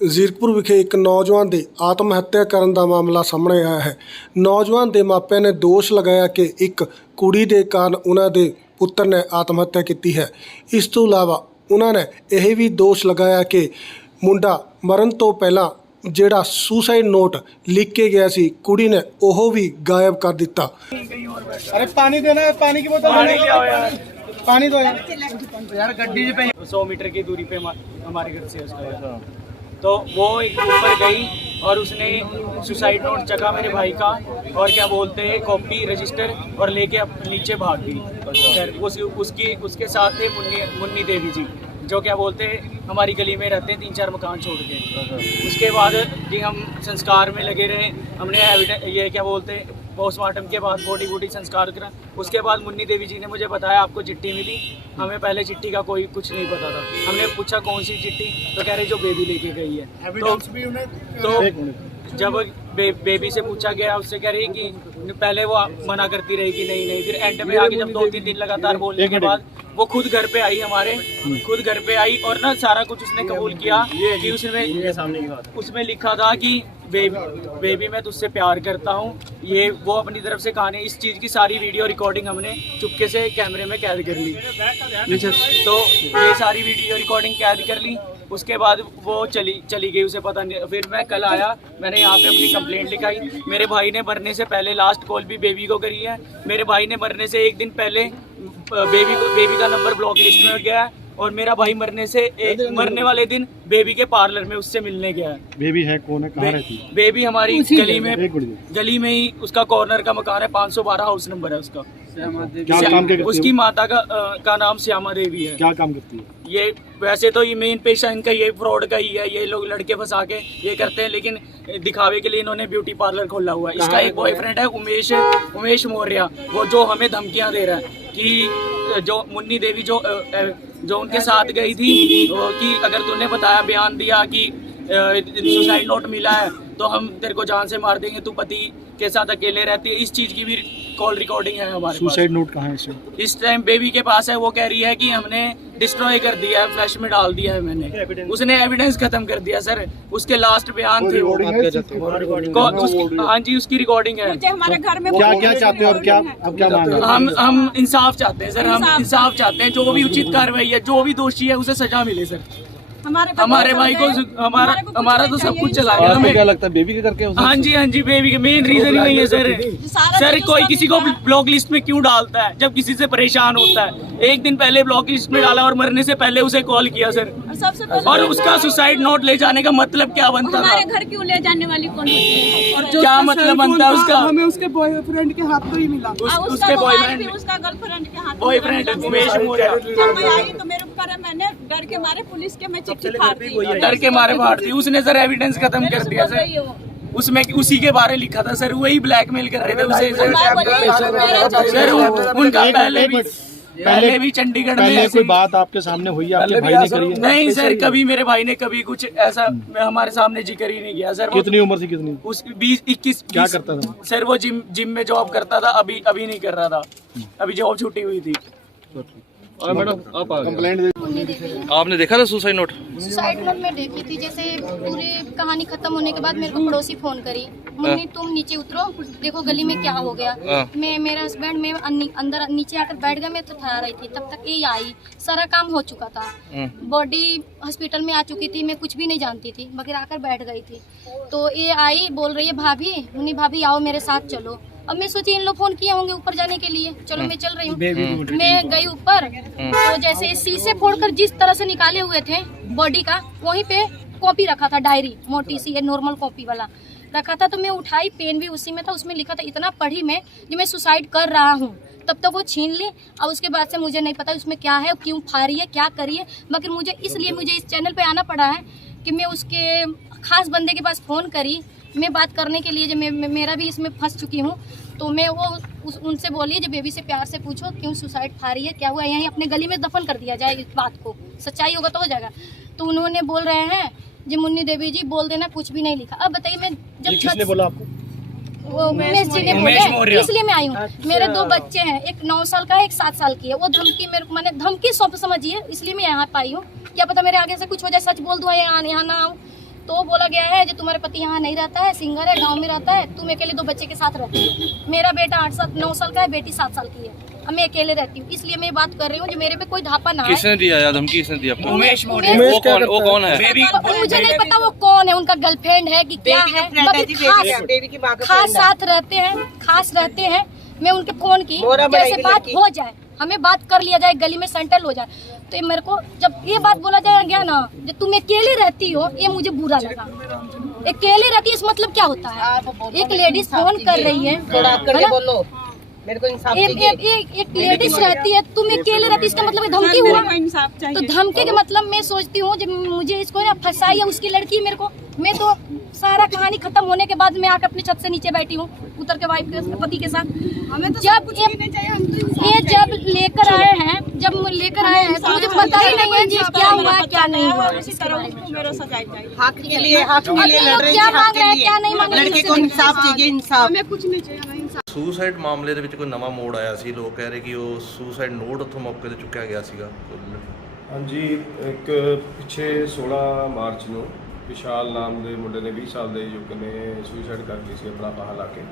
ਜ਼ੀਰਕਪੁਰ ਵਿਖੇ ਇੱਕ ਨੌਜਵਾਨ ਦੇ ਆਤਮ ਹੱਤਿਆ ਕਰਨ ਦਾ ਮਾਮਲਾ ਸਾਹਮਣੇ ਆਇਆ ਹੈ। ਨੌਜਵਾਨ ਦੇ ਮਾਪਿਆਂ ਨੇ ਦੋਸ਼ ਲਗਾਇਆ ਕਿ ਇੱਕ ਕੁੜੀ ਦੇ ਕਾਰਨ ਉਹਨਾਂ ਦੇ ਪੁੱਤਰ ਨੇ ਆਤਮ ਹੱਤਿਆ ਕੀਤੀ ਹੈ। ਇਸ ਤੋਂ ਇਲਾਵਾ ਉਹਨਾਂ ਨੇ ਇਹ ਵੀ ਦੋਸ਼ ਲਗਾਇਆ ਕਿ ਮੁੰਡਾ ਮਰਨ ਤੋਂ ਪਹਿਲਾਂ ਜਿਹੜਾ ਸੁਸਾइड नोट लिख के गया सी कुड़ी ने ओहो भी गायब कर दिता। अरे पानी देना है, पानी की बोतल यार, पानी दो यार गड्डी पे 100 मीटर की दूरी पे हमारे घर से उसका, तो वो एक ऊपर गई और उसने सुसाइड नोट चखा मेरे भाई का और क्या बोलते हैं कॉपी रजिस्टर और लेके नीचे भाग गई। उसके साथ थे मुन्नी देवी जी जो क्या बोलते हैं हमारी गली में रहते हैं 3-4 मकान छोड़ के। उसके बाद जी हम संस्कार में लगे रहे, हमने ये क्या बोलते हैं पोस्टमार्टम के बाद बॉडी वूडी संस्कार करा। उसके बाद मुन्नी देवी जी ने मुझे बताया आपको चिट्ठी मिली। हमें पहले चिट्ठी का कोई कुछ नहीं पता था। हमने पूछा कौन सी चिट्ठी, तो कह रहे जो बेबी लेके गई है। तो जब बेबी से पूछा गया उससे कह रही कि पहले वो मना करती रही कि नहीं, फिर एंड में आके जब 2-3 दिन लगातार बोलने के बाद वो खुद घर पे आई, हमारे खुद घर पे आई और ना सारा कुछ उसने कबूल किया कि उसमें लिखा था कि बेबी मैं तुझसे प्यार करता हूँ। ये वो अपनी तरफ से कहानी, इस चीज़ की सारी वीडियो रिकॉर्डिंग हमने चुपके से कैमरे में कैद कर ली। तो ये सारी वीडियो रिकॉर्डिंग कैद कर ली। उसके बाद वो चली गई, उसे पता नहीं। फिर मैं कल आया, मैंने यहाँ पे अपनी कंप्लेंट लिखाई। मेरे भाई ने मरने से पहले लास्ट कॉल भी बेबी को करी है। मेरे भाई ने मरने से एक दिन पहले बेबी का नंबर ब्लॉक लिस्ट में गया और मेरा भाई मरने वाले दिन बेबी के पार्लर में उससे मिलने गया है। बेबी है कौन है, कहाँ रहती है? बेबी हमारी गली में ही उसका कॉर्नर का मकान है, 512 हाउस नंबर है उसका। क्या काम करती है? उसकी माता का नाम श्यामा देवी है। क्या काम करती है? ये वैसे तो ये मेन पेशा इनका ये फ्रॉड का ही है। ये लोग लड़के फंसा के ये करते हैं, लेकिन दिखावे के लिए इन्होंने ब्यूटी पार्लर खोला हुआ है। इसका एक बॉयफ्रेंड है उमेश मौर्य, वो जो हमें धमकियां दे रहा है कि जो मुन्नी देवी जो उनके साथ गई थी कि अगर तूने बताया बयान दिया कि सुसाइड नोट मिला है तो हम तेरे को जान से मार देंगे, तू पति के साथ अकेले रहती है। इस चीज की भी कॉल रिकॉर्डिंग है हमारे पास। सुसाइड नोट कहाँ है इस टाइम बेबी के पास है। वो कह रही है कि हमने डिस्ट्रॉय कर दिया है, फ्लैश में डाल दिया है मैंने। उसने एविडेंस खत्म कर दिया सर। उसके लास्ट बयान थे वो। हाँ जी, उसकी रिकॉर्डिंग है। हमारे घर में क्या चाहते हो अब क्या मांग रहे हो? हम इंसाफ चाहते हैं सर। हम इंसाफ चाहते हैं, जो भी उचित कार्रवाई है, जो भी दोषी है उसे सजा मिले सर। हमारे भाई को हमारा तो सब कुछ चला गया। हमें क्या लगता है बेबी के करके? हाँ जी बेबी के मेन रीजन ही नहीं है सर। सर कोई किसी को ब्लॉक लिस्ट में क्यों डालता है जब किसी से परेशान होता है? एक दिन पहले ब्लॉक लिस्ट में डाला और मरने से पहले उसे कॉल किया सर। और उसका सुसाइड नोट ले जाने का मतलब क्या बनता था? हमारे घर क्यों ले जाने वाली कौन होती है? और क्या मतलब बनता है उसका? हमें उसके बॉयफ्रेंड के हाथ में ही मिला। उसके बॉयफ्रेंड, उसका गर्लफ्रेंड के हाथ बॉयफ्रेंड उमेश मौर्य। जब मैं आई तो मेरे ऊपर मैंने डर के मारे पुलिस के मैं चिट्ठी फाड़ दी। डर के मारे फाड़ दी उसने सर। एविडेंस खत्म कर दिया सर। उसमें उसी के बारे लिखा था सर। वही ब्लैकमेल कर रहे थे उसे सर। उनका पहले भी चंडीगढ़ में कोई बात आपके सामने हुई है? आपके भाई ने करी है? नहीं सर, कभी मेरे भाई ने कभी कुछ ऐसा हमारे सामने जिक्र ही नहीं किया सर। कितनी उम्र थी? कितनी? उस 20-21। क्या करता था सर? वो जिम में जॉब करता था। अभी नहीं कर रहा था, अभी जॉब छुट्टी हुई थी। और मैडम आप कंप्लेंट आपने देखा था सुसाइड नोट? सुसाइड नोट में देखी थी। जैसे पूरी कहानी खत्म होने के बाद मेरे को पड़ोसी फोन करी, मुन्नी तुम नीचे उतरो, देखो गली में क्या हो गया। मैं मेरा हस्बैंड मैं अंदर नीचे आकर बैठ गया। मैं तो ठहरा रही थी, तब तक ये आई। सारा काम हो चुका था, बॉडी हॉस्पिटल में आ चुकी थी। मैं कुछ भी नहीं जानती थी, मगर आकर बैठ गई थी। तो ये आई, बोल रही है भाभी, मुन्नी भाभी आओ मेरे साथ चलो। अब मैं सोची इन लोग फोन किए होंगे ऊपर जाने के लिए, चलो मैं चल रही हूँ। मैं गई ऊपर, तो जैसे शीशे फोड़कर जिस तरह से निकाले हुए थे बॉडी का, वहीं पे कॉपी रखा था, डायरी मोटी सी नॉर्मल कॉपी वाला रखा था। तो मैं उठाई, पेन भी उसी में था। उसमें लिखा था, इतना पढ़ी मैं जो मैं सुसाइड कर रहा हूँ। तब तक वो छीन ली। अब उसके बाद से मुझे नहीं पता उसमें क्या है, क्यों फाड़ी है, क्या करी है। मगर मुझे इस चैनल पे आना पड़ा है कि मैं उसके खास बंदे के पास फ़ोन करी, मैं बात करने के लिए। जब मेरा भी इसमें फंस चुकी हूँ, तो मैं उनसे बोली जब बेबी से प्यार से पूछो क्यों सुसाइड फाड़ी है, क्या हुआ, यहीं अपने गली में दफन कर दिया जाए, इस बात को सच्चाई होगा तो हो जाएगा। तो उन्होंने बोल रहे हैं जी मुन्नी देवी जी बोल देना कुछ भी नहीं लिखा। अब बताइए मैं जब किसने बोला आपको? वो उमेश जी ने बोले, इसलिए मैं आई हूँ। मेरे 2 बच्चे हैं, एक 9 साल का है, एक 7 साल की है। वो धमकी मैंने धमकी सब समझिए, इसलिए मैं यहाँ पे आई हूँ। क्या पता मेरे आगे से कुछ हो जाए, सच बोल दूँ यहाँ ना आऊँ। तो बोला गया है जो तुम्हारे पति यहाँ नहीं रहता है, सिंगर है, गांव में रहता है, तुम अकेले 2 बच्चे के साथ रहती हो। मेरा बेटा 9 साल का है, बेटी 7 साल की है, अब मैं अकेले रहती हूँ, इसलिए मैं बात कर रही हूँ जो मेरे पे कोई धापा ना है। किसने दिया याद, धमकी किसने दी आपको? उमेश वो कौन है? मुझे नहीं पता वो कौन है, उनका गर्लफ्रेंड है कि क्या है, खास साथ रहते हैं, खास रहते हैं। मैं उनके फोन की जैसे बात हो जाए, हमें बात कर लिया जाए, गली में सेंटल हो जाए, तो ये मेरे को जब ये बात बोला गया ना, जब तुम अकेले रहती हो, ये मुझे बुरा लगा। अकेले रहती है इस मतलब क्या होता है? एक लेडीज फोन कर रही है, बोलो मेरे को इंसाफ चाहिए। एक लेडीज रहती है, तुम अकेले रहती, इसका मतलब धमकी हुआ। तो धमकी के मतलब मैं सोचती हूँ जब मुझे इसको ना फंसाई है, उसकी लड़की मेरे को, मैं तो सारा कहानी खत्म होने के बाद मैं आकर अपने छत से नीचे बैठी हूँ, उतर के वाइफ के पति के साथ। हमें तो जब ये जब लेकर आए हैं, तो मुझे पता ही नहीं है जी क्या हुआ क्या नहीं हुआ। हक के लिए लड़ रही क्या है, मांग रहे हैं क्या नहीं मांग रहे, लड़के को इंसाफ चाहिए, इंसाफ। हमें कुछ नहीं चाहिए। ਸੁਸਾਈਡ ਮਾਮਲੇ ਦੇ ਵਿੱਚ ਕੋਈ ਨਵਾਂ ਮੋੜ ਆਇਆ ਸੀ। ਲੋਕ ਕਹਿ ਰਹੇ ਕਿ ਉਹ ਸੁਸਾਈਡ ਨੋਟ ਉੱਥੋਂ ਮੌਕੇ ਤੇ ਚੁੱਕਿਆ ਗਿਆ ਸੀਗਾ। ਹਾਂਜੀ, ਇੱਕ ਪਿੱਛੇ 16 ਮਾਰਚ ਨੂੰ ਵਿਸ਼ਾਲ ਨਾਮ ਦੇ ਮੁੰਡੇ ਨੇ 20 ਸਾਲ ਦੇ ਯੁਵਕ ਨੇ ਸੁਸਾਈਡ ਕਰ ਲਈ ਸੀ ਆਪਣਾ ਫਾਹਾ ਲਾ ਕੇ,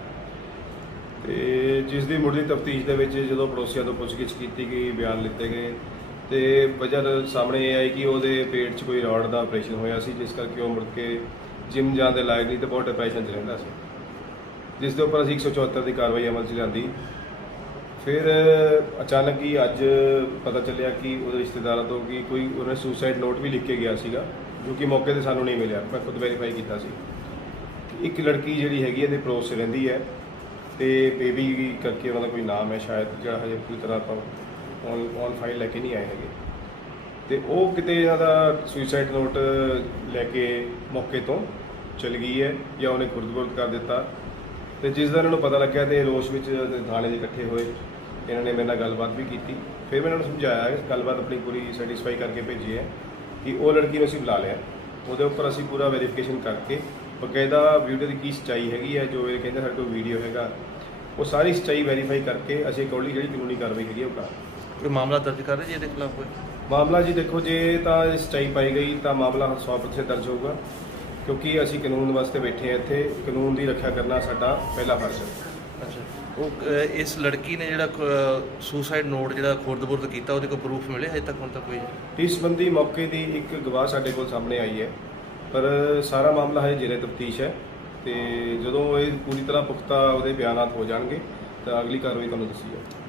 ਤੇ ਜਿਸ ਦੀ ਮੁੱਢਲੀ ਤਫਤੀਸ਼ ਦੇ ਵਿੱਚ ਜਦੋਂ ਪੜੋਸੀਆਂ ਤੋਂ ਪੁੱਛਗਿੱਛ ਕੀਤੀ ਗਈ, ਬਿਆਨ ਲਿੱਤੇ ਗਏ, ਤੇ ਵਜ੍ਹਾ ਸਾਹਮਣੇ ਇਹ ਆਈ ਕਿ ਉਹਦੇ ਪੇਟ 'ਚ ਕੋਈ ਰੋਡ ਦਾ ਆਪਰੇਸ਼ਨ ਹੋਇਆ ਸੀ, ਜਿਸ ਕਰਕੇ ਉਹ ਮੁੜ ਕੇ ਜਿਮ ਜਾਣ ਦੇ ਲਾਇਕ ਨਹੀਂ ਤੇ ਬਹੁਤ ਡਿਪਰੈਸ਼ਨ 'ਚ ਰਹਿੰਦਾ ਸੀ, ਜਿਸ ਦੇ ਉੱਪਰ ਅਸੀਂ 174 ਦੀ ਕਾਰਵਾਈ ਅਮਲ 'ਚ ਲਿਆਂਦੀ। ਫਿਰ ਅਚਾਨਕ ਹੀ ਅੱਜ ਪਤਾ ਚੱਲਿਆ ਕਿ ਉਹਦੇ ਰਿਸ਼ਤੇਦਾਰਾਂ ਤੋਂ ਕਿ ਕੋਈ ਉਹਨੇ ਸੁਸਾਈਡ ਨੋਟ ਵੀ ਲਿਖ ਕੇ ਗਿਆ ਸੀਗਾ, ਜੋ ਕਿ ਮੌਕੇ 'ਤੇ ਸਾਨੂੰ ਨਹੀਂ ਮਿਲਿਆ। ਮੈਂ ਖੁਦ ਵੈਰੀਫਾਈ ਕੀਤਾ ਸੀ। ਇੱਕ ਲੜਕੀ ਜਿਹੜੀ ਹੈਗੀ ਇਹਦੇ ਪੜੋਸ 'ਚ ਰਹਿੰਦੀ ਹੈ, ਤੇ ਬੇਬੀ ਕਰਕੇ ਉਹਨਾਂ ਦਾ ਕੋਈ ਨਾਮ ਹੈ ਸ਼ਾਇਦ, ਜਿਹੜਾ ਹਜੇ ਪੂਰੀ ਤਰ੍ਹਾਂ ਆਪਾਂ ਔਨ ਫਾਈਲ ਲੈ ਕੇ ਨਹੀਂ ਆਏ ਹੈਗੇ, ਤੇ ਉਹ ਕਿਤੇ ਇਹਨਾਂ ਦਾ ਸੁਸਾਈਡ ਨੋਟ ਲੈ ਕੇ ਮੌਕੇ ਤੋਂ ਚਲ ਗਈ ਹੈ ਜਾਂ ਉਹਨੇ ਖੁਰਦ-ਬੁਰਦ ਕਰ ਦਿੱਤਾ। ਤੇ ਜਿਸ ਦਾ ਇਹਨਾਂ ਨੂੰ ਪਤਾ ਲੱਗਿਆ ਤੇ ਰੋਸ਼ ਵਿੱਚ ਥਾਣੇ 'ਚ ਇਕੱਠੇ ਹੋਏ, ਇਹਨਾਂ ਨੇ ਮੇਰੇ ਨਾਲ ਗੱਲਬਾਤ ਵੀ ਕੀਤੀ। ਫਿਰ ਮੈਂ ਇਹਨਾਂ ਨੂੰ ਸਮਝਾਇਆ, ਗੱਲਬਾਤ ਆਪਣੀ ਪੂਰੀ ਸੈਟੀਸਫਾਈ ਕਰਕੇ ਭੇਜੀ ਹੈ ਕਿ ਉਹ ਲੜਕੀ ਨੂੰ ਅਸੀਂ ਬੁਲਾ ਲਿਆ, ਉਹਦੇ ਉੱਪਰ ਅਸੀਂ ਪੂਰਾ ਵੈਰੀਫਿਕੇਸ਼ਨ ਕਰਕੇ ਬਕਾਇਦਾ ਵੀਡੀਓ ਦੀ ਕੀ ਸੱਚਾਈ ਹੈਗੀ ਹੈ, ਜੋ ਇਹ ਕਹਿੰਦੇ ਸਾਡੇ ਕੋਲ ਵੀਡੀਓ ਹੈਗਾ, ਉਹ ਸਾਰੀ ਸੱਚਾਈ ਵੈਰੀਫਾਈ ਕਰਕੇ ਅਸੀਂ ਅਕੋਰਡਿੰਗਲੀ ਜਿਹੜੀ ਕਾਨੂੰਨੀ ਕਾਰਵਾਈ ਹੈਗੀ ਉਹ ਕਰਾਂਗੇ। ਕੋਈ ਮਾਮਲਾ ਦਰਜ ਕਰ ਰਹੇ ਜੀ ਇਹਦੇ ਖਿਲਾਫ? ਕੋਈ ਮਾਮਲਾ ਜੀ ਦੇਖੋ, ਜੇ ਤਾਂ ਇਹ ਸੱਚਾਈ ਪਾਈ ਗਈ ਤਾਂ ਮਾਮਲਾ 100% ਦਰਜ ਹੋਊਗਾ, ਕਿਉਂਕਿ ਅਸੀਂ ਕਾਨੂੰਨ ਵਾਸਤੇ ਬੈਠੇ ਹਾਂ ਇੱਥੇ, ਕਾਨੂੰਨ ਦੀ ਰੱਖਿਆ ਕਰਨਾ ਸਾਡਾ ਪਹਿਲਾ ਫਰਜ਼ ਹੈ। ਅੱਛਾ, ਉਹ ਇਸ ਲੜਕੀ ਨੇ ਜਿਹੜਾ ਸੁਸਾਈਡ ਨੋਟ ਜਿਹੜਾ ਖੁਰਦ-ਬੁਰਦ ਕੀਤਾ, ਉਹਦੇ ਕੋਈ ਪ੍ਰੂਫ ਮਿਲੇ ਹਜੇ ਤੱਕ? ਹੁਣ ਤੱਕ ਕੋਈ ਇਸ ਸੰਬੰਧੀ ਮੌਕੇ ਦੀ ਇੱਕ ਗਵਾਹ ਸਾਡੇ ਕੋਲ ਸਾਹਮਣੇ ਆਈ ਹੈ, ਪਰ ਸਾਰਾ ਮਾਮਲਾ ਹੈ ਜੇਰੇ ਤਫਤੀਸ਼ ਹੈ, ਤੇ ਜਦੋਂ ਇਹ ਪੂਰੀ ਤਰ੍ਹਾਂ ਪੁਖਤਾ ਉਹਦੇ ਬਿਆਨਾਤ ਹੋ ਜਾਣਗੇ ਤਾਂ ਅਗਲੀ ਕਾਰਵਾਈ ਤੁਹਾਨੂੰ ਦੱਸੀ ਜਾਊਗੀ।